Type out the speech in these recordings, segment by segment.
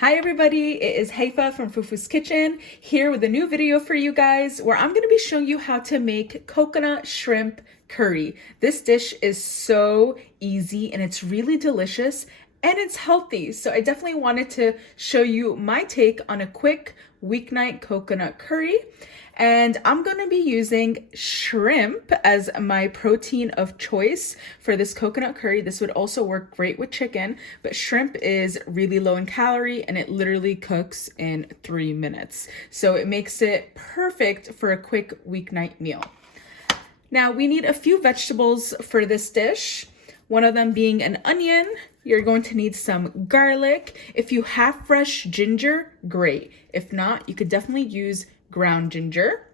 Hi everybody, it is Haifa from Fufu's Kitchen here with a new video for you guys where I'm going to be showing you how to make coconut shrimp curry. This dish is so easy and it's really delicious and it's healthy. So I definitely wanted to show you my take on a quick weeknight coconut curry. And I'm going to be using shrimp as my protein of choice for this coconut curry. This would also work great with chicken, but shrimp is really low in calorie and it literally cooks in 3 minutes. So it makes it perfect for a quick weeknight meal. Now we need a few vegetables for this dish. One of them being an onion. You're going to need some garlic. If you have fresh ginger, great. If not, you could definitely use ground ginger,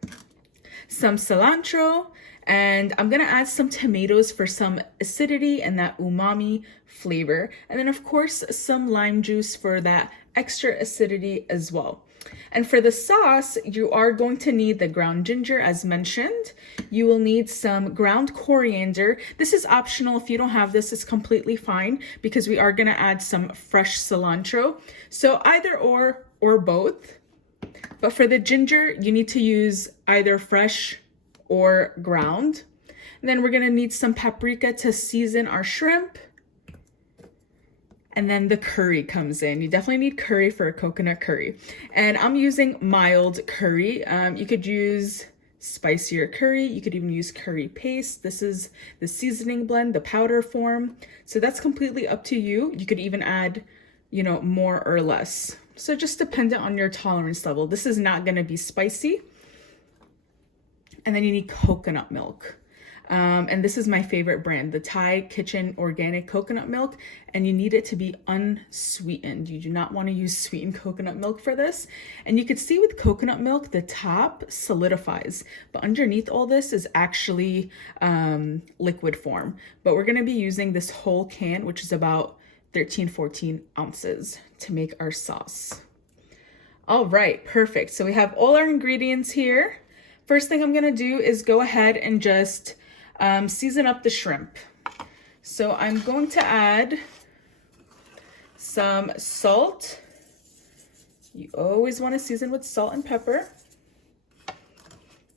some cilantro, and I'm gonna add some tomatoes for some acidity and that umami flavor. And then of course, some lime juice for that extra acidity as well. And for the sauce, you are going to need the ground ginger as mentioned. You will need some ground coriander. This is optional. If you don't have this, it's completely fine because we are gonna add some fresh cilantro. So either or both. But for the ginger, you need to use either fresh or ground. And then we're gonna need some paprika to season our shrimp. And then the curry comes in. You definitely need curry for a coconut curry. And I'm using mild curry. You could use spicier curry. You could even use curry paste. This is the seasoning blend, the powder form. So that's completely up to you. You could even add, more or less. So just dependent on your tolerance level. This is not gonna be spicy. And then you need coconut milk. And this is my favorite brand, the Thai Kitchen Organic Coconut Milk. And you need it to be unsweetened. You do not wanna use sweetened coconut milk for this. And you could see with coconut milk, the top solidifies, but underneath all this is actually liquid form. But we're gonna be using this whole can, which is about 14 ounces to make our sauce. All right, perfect. So we have all our ingredients here. First thing I'm gonna do is go ahead and just season up the shrimp. So I'm going to add some salt. You always wanna season with salt and pepper.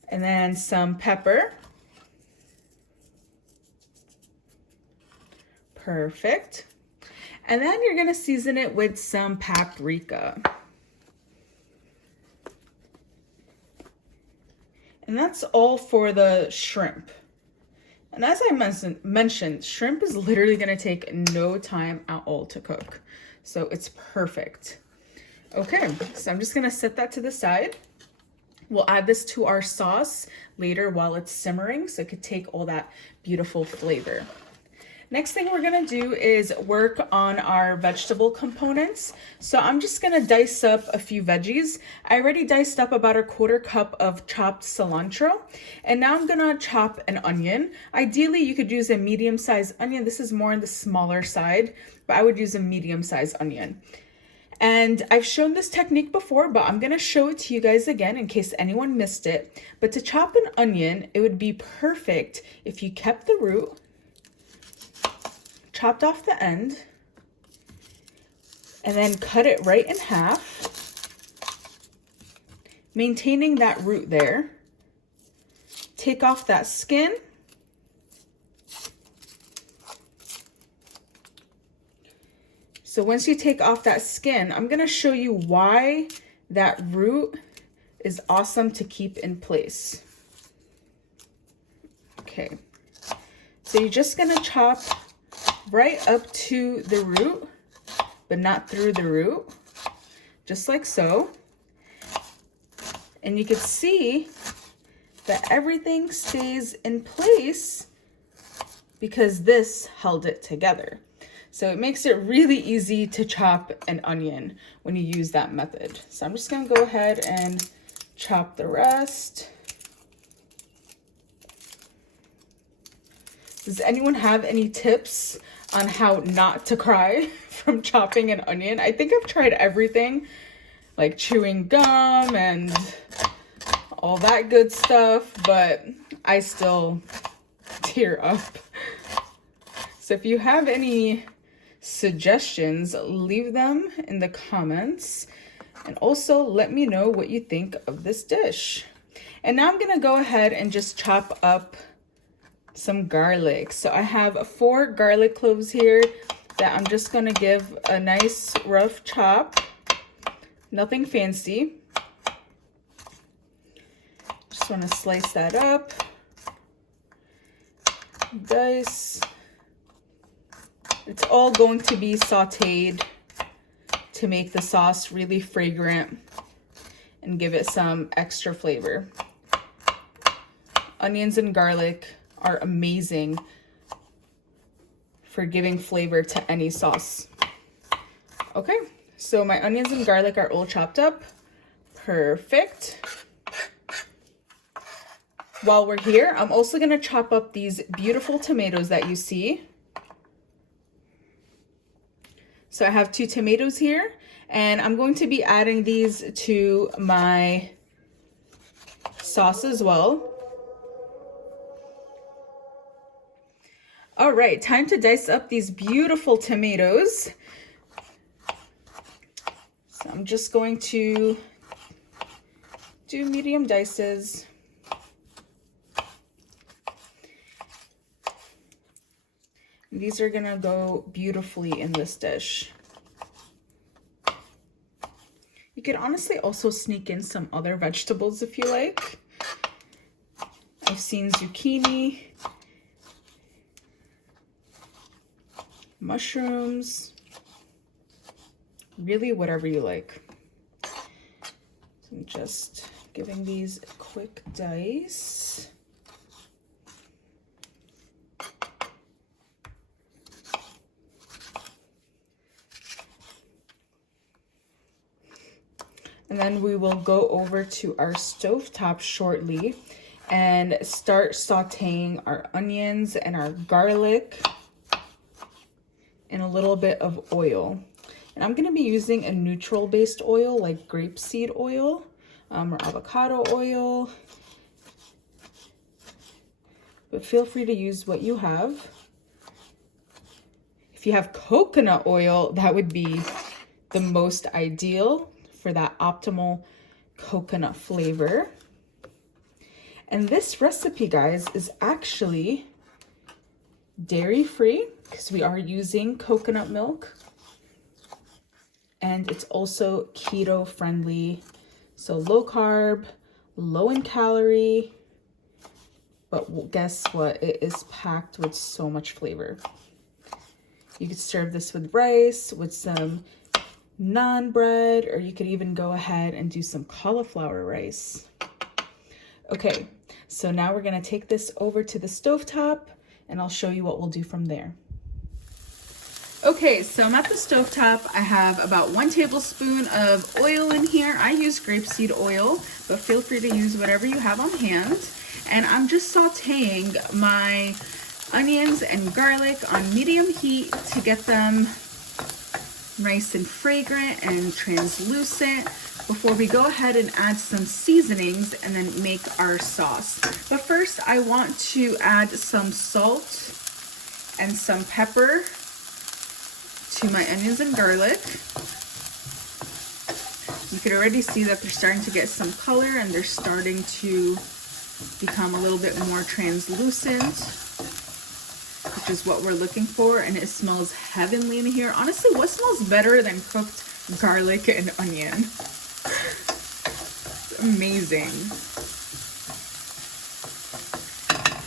And then some pepper. Perfect. And then you're gonna season it with some paprika. And that's all for the shrimp. And as I mentioned, shrimp is literally gonna take no time at all to cook. So it's perfect. Okay, so I'm just gonna set that to the side. We'll add this to our sauce later while it's simmering so it could take all that beautiful flavor. Next thing we're gonna do is work on our vegetable components. So I'm just gonna dice up a few veggies. I already diced up about a 1/4 cup of chopped cilantro. And now I'm gonna chop an onion. Ideally, you could use a medium-sized onion. This is more on the smaller side, but I would use a medium-sized onion. And I've shown this technique before, but I'm gonna show it to you guys again in case anyone missed it. But to chop an onion, it would be perfect if you kept the root, chopped off the end, and then cut it right in half, maintaining that root there. Take off that skin. So once you take off that skin, I'm gonna show you why that root is awesome to keep in place. Okay, so you're just gonna chop right up to the root, but not through the root, just like so. And you can see that everything stays in place because this held it together. So it makes it really easy to chop an onion when you use that method. So I'm just gonna go ahead and chop the rest. Does anyone have any tips on how not to cry from chopping an onion? I think I've tried everything, like chewing gum and all that good stuff, but I still tear up. So if you have any suggestions, leave them in the comments. And also let me know what you think of this dish. And now I'm gonna go ahead and just chop up some garlic. So I have 4 garlic cloves here that I'm just gonna give a nice rough chop. Nothing fancy. Just wanna slice that up. Dice. It's all going to be sauteed to make the sauce really fragrant and give it some extra flavor. Onions and garlic are amazing for giving flavor to any sauce. Okay, so my onions and garlic are all chopped up. Perfect. While we're here, I'm also gonna chop up these beautiful tomatoes that you see. So I have 2 tomatoes here, and I'm going to be adding these to my sauce as well. All right, time to dice up these beautiful tomatoes. So I'm just going to do medium dices. These are gonna go beautifully in this dish. You could honestly also sneak in some other vegetables if you like. I've seen zucchini, mushrooms, really whatever you like. So I'm just giving these a quick dice. And then we will go over to our stovetop shortly and start sauteing our onions and our garlic in a little bit of oil. And I'm gonna be using a neutral based oil like grapeseed oil or avocado oil. But feel free to use what you have. If you have coconut oil, that would be the most ideal for that optimal coconut flavor. And this recipe, guys, is actually dairy-free because we are using coconut milk. And it's also keto-friendly, so low carb, low in calorie, but guess what? It is packed with so much flavor. You could serve this with rice, with some naan bread, or you could even go ahead and do some cauliflower rice. Okay, so now we're gonna take this over to the stovetop and I'll show you what we'll do from there. Okay, so I'm at the stovetop. I have about 1 tablespoon of oil in here. I use grapeseed oil, but feel free to use whatever you have on hand. And I'm just sauteing my onions and garlic on medium heat to get them nice and fragrant and translucent before we go ahead and add some seasonings and then make our sauce. But first I want to add some salt and some pepper to my onions and garlic. You can already see that they're starting to get some color and they're starting to become a little bit more translucent, which is what we're looking for, and it smells heavenly in here. Honestly, what smells better than cooked garlic and onion? It's amazing.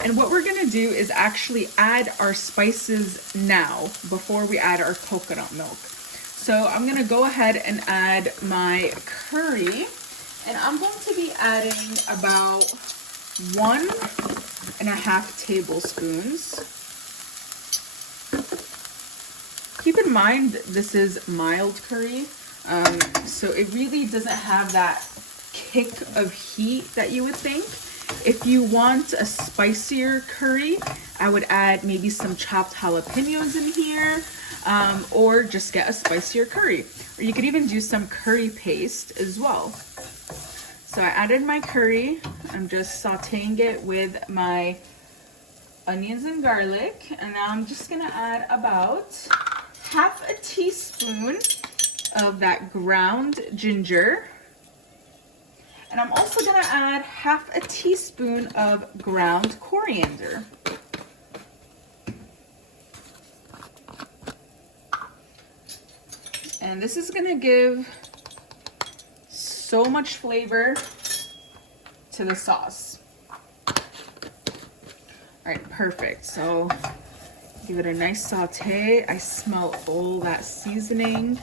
And what we're gonna do is actually add our spices now before we add our coconut milk. So I'm gonna go ahead and add my curry, and I'm going to be adding about 1.5 tablespoons. Keep in mind, this is mild curry, so it really doesn't have that kick of heat that you would think. If you want a spicier curry, I would add maybe some chopped jalapenos in here, or just get a spicier curry. Or you could even do some curry paste as well. So I added my curry. I'm just sauteing it with my onions and garlic, and now I'm just gonna add about half a teaspoon of that ground ginger. And I'm also gonna add half a teaspoon of ground coriander. And this is gonna give so much flavor to the sauce. All right, perfect. So give it a nice saute. I smell all that seasoning.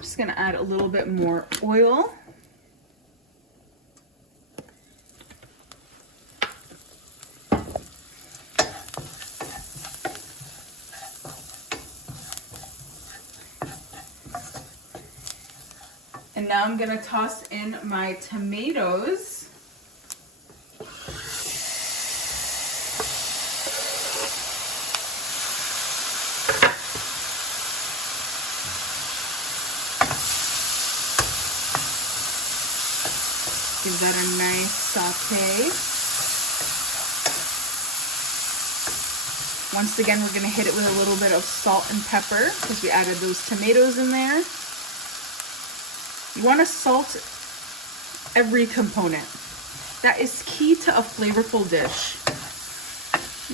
Just gonna add a little bit more oil. And now I'm gonna toss in my tomatoes. Give that a nice saute. Once again, we're gonna hit it with a little bit of salt and pepper because we added those tomatoes in there. You want to salt every component. That is key to a flavorful dish.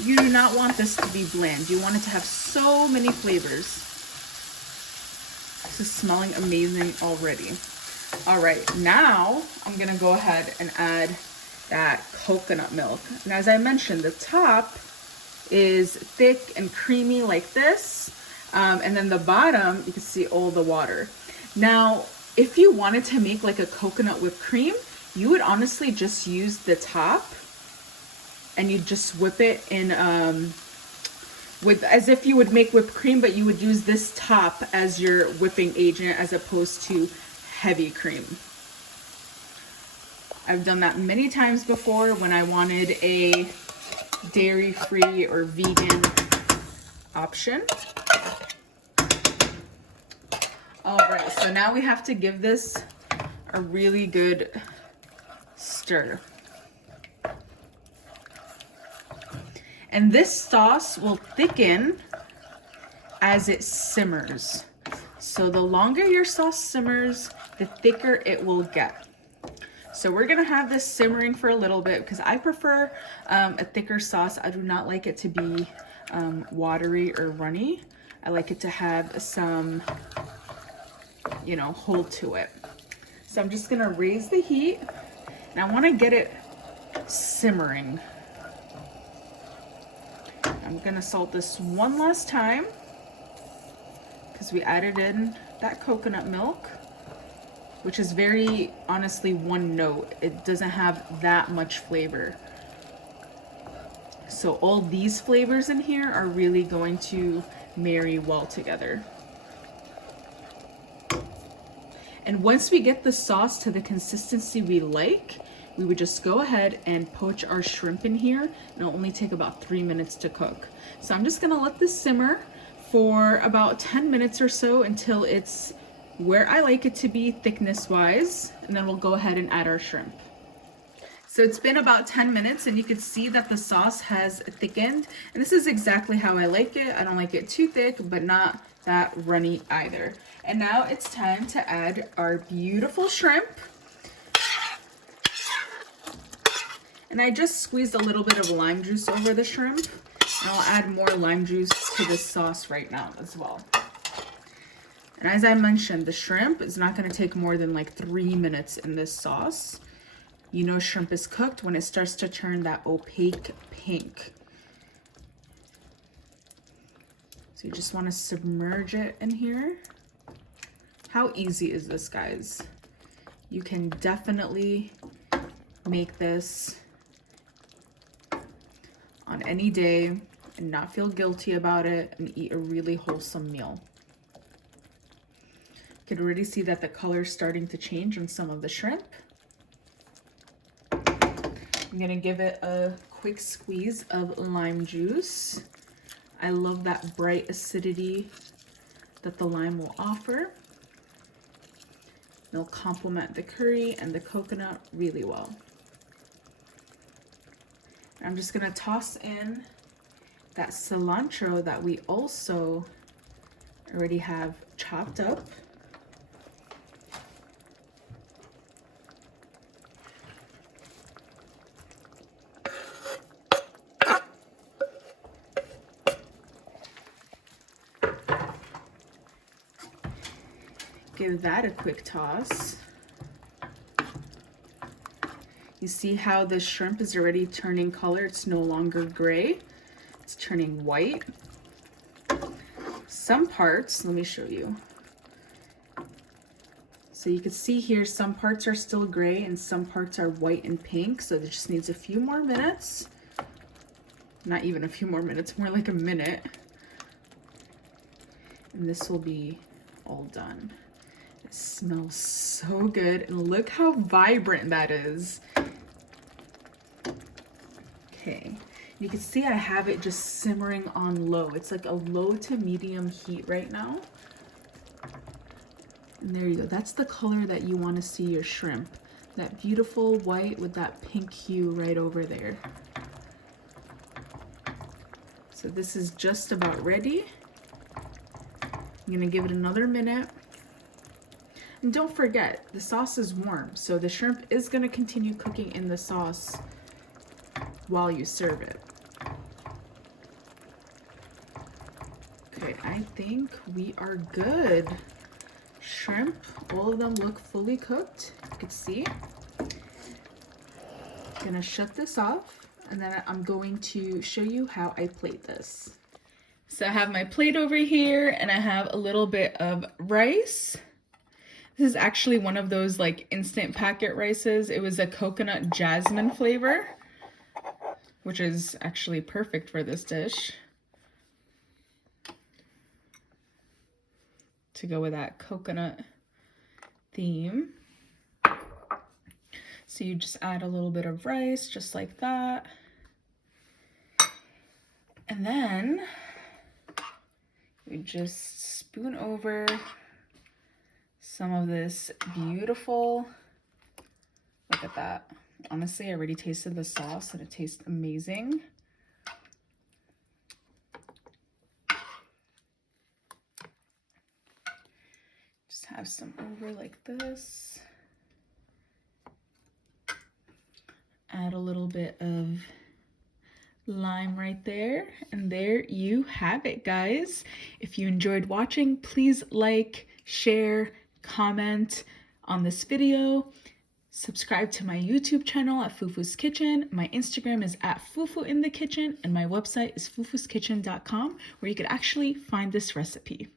You do not want this to be bland. You want it to have so many flavors. This is smelling amazing already. All right, now I'm gonna go ahead and add that coconut milk. And as I mentioned, the top is thick and creamy like this. And then the bottom, you can see all the water. Now, if you wanted to make like a coconut whipped cream, you would honestly just use the top and you just whip it in with as if you would make whipped cream, but you would use this top as your whipping agent as opposed to heavy cream. I've done that many times before when I wanted a dairy-free or vegan option. All right, so now we have to give this a really good stir. And this sauce will thicken as it simmers. So the longer your sauce simmers, the thicker it will get. So we're gonna have this simmering for a little bit because I prefer a thicker sauce. I do not like it to be watery or runny. I like it to have some, you know, hold to it. So I'm just gonna raise the heat and I wanna get it simmering. I'm gonna salt this one last time because we added in that coconut milk, which is very honestly one note. It doesn't have that much flavor. So all these flavors in here are really going to marry well together. And once we get the sauce to the consistency we like, we would just go ahead and poach our shrimp in here, and it'll only take about 3 minutes to cook. So I'm just gonna let this simmer for about 10 minutes or so until it's where I like it to be thickness wise, and then we'll go ahead and add our shrimp. So it's been about 10 minutes and you can see that the sauce has thickened, and this is exactly how I like it. I don't like it too thick, but not that runny either. And now it's time to add our beautiful shrimp. And I just squeezed a little bit of lime juice over the shrimp, and I'll add more lime juice to this sauce right now as well. And as I mentioned, the shrimp is not going to take more than like 3 minutes in this sauce. You know shrimp is cooked when it starts to turn that opaque pink. So you just want to submerge it in here. How easy is this, guys? You can definitely make this on any day and not feel guilty about it and eat a really wholesome meal. You can already see that the color is starting to change on some of the shrimp. I'm gonna give it a quick squeeze of lime juice. I love that bright acidity that the lime will offer. It'll complement the curry and the coconut really well. I'm just gonna toss in that cilantro that we also already have chopped up. Give that a quick toss. You see how the shrimp is already turning color? It's no longer gray, it's turning white. Some parts, let me show you. So you can see here, some parts are still gray and some parts are white and pink. So it just needs a few more minutes. Not even a few more minutes, more like a minute. And this will be all done. It smells so good, and look how vibrant that is. Okay, you can see I have it just simmering on low. It's like a low to medium heat right now. And there you go. That's the color that you want to see your shrimp. That beautiful white with that pink hue right over there. So this is just about ready. I'm gonna give it another minute. And don't forget, the sauce is warm, so the shrimp is gonna continue cooking in the sauce while you serve it. Okay, I think we are good. Shrimp, all of them look fully cooked, you can see. I'm gonna shut this off, and then I'm going to show you how I plate this. So I have my plate over here, and I have a little bit of rice. This is actually one of those like instant packet rices. It was a coconut jasmine flavor, which is actually perfect for this dish, to go with that coconut theme. So you just add a little bit of rice, just like that. And then we just spoon over some of this beautiful, look at that. Honestly, I already tasted the sauce and it tastes amazing. Just have some over like this. Add a little bit of lime right there, and there you have it, guys. If you enjoyed watching, please like, share, comment on this video. Subscribe to my YouTube channel at Fufu's Kitchen. My Instagram is at fufuinthekitchen, and my website is fufuskitchen.com, where you could actually find this recipe.